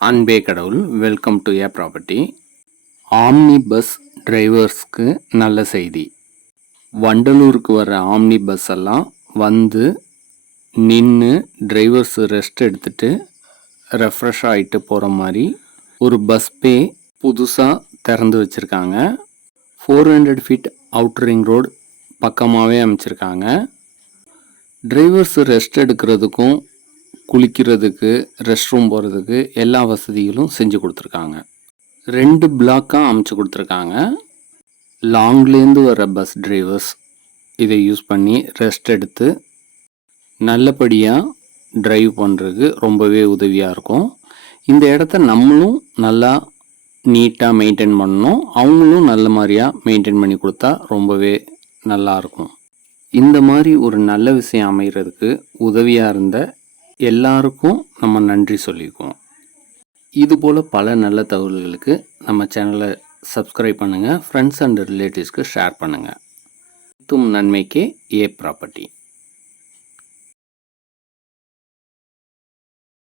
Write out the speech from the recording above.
அன்பே கடவுள் welcome to a property omni bus டிரைவர்ஸ்க்கு நல்ல செய்தி. வண்டலூருக்கு வர ஆம்னி பஸ் எல்லாம் வந்து நின்று டிரைவர்ஸ் ரெஸ்ட் எடுத்துட்டு ரெஃப்ரெஷ் ஆகிட்டு போகிற மாதிரி ஒரு பஸ் பே புதுசாக திறந்து வச்சுருக்காங்க. Four hundred feet outer ring road பக்கமாகவே அமைச்சிருக்காங்க. டிரைவர்ஸ் ரெஸ்ட் எடுக்கிறதுக்கும் குளிக்கிறதுக்கு ரெஸ்ட் ரூம் போகிறதுக்கு எல்லா வசதிகளும் செஞ்சு கொடுத்துருக்காங்க. ரெண்டு பிளாக்காக அமைச்சு கொடுத்துருக்காங்க. லாங்லேருந்து வர பஸ் டிரைவர்ஸ் இதை யூஸ் பண்ணி ரெஸ்ட் எடுத்து நல்லபடியாக ட்ரைவ் பண்ணுறதுக்கு ரொம்பவே உதவியாக இருக்கும். இந்த இடத்த நம்மளும் நல்லா நீட்டாக மெயின்டைன் பண்ணணும். அவங்களும் நல்ல மாதிரியாக மெயின்டைன் பண்ணி கொடுத்தா ரொம்பவே நல்லாயிருக்கும் இந்த மாதிரி ஒரு நல்ல விஷயம் அமைகிறதுக்கு உதவியாக இருந்த எல்லாருக்கும் நம்ம நன்றி சொல்லிக்குவோம். இதுபோல் பல நல்ல தகவல்களுக்கு நம்ம சேனலை சப்ஸ்கிரைப் பண்ணுங்கள் ஃப்ரெண்ட்ஸ் அண்ட் ரிலேட்டிவ்ஸ்க்கு ஷேர் பண்ணுங்கள் தும் நன்மைக்கே ஏ ப்ராப்பர்ட்டி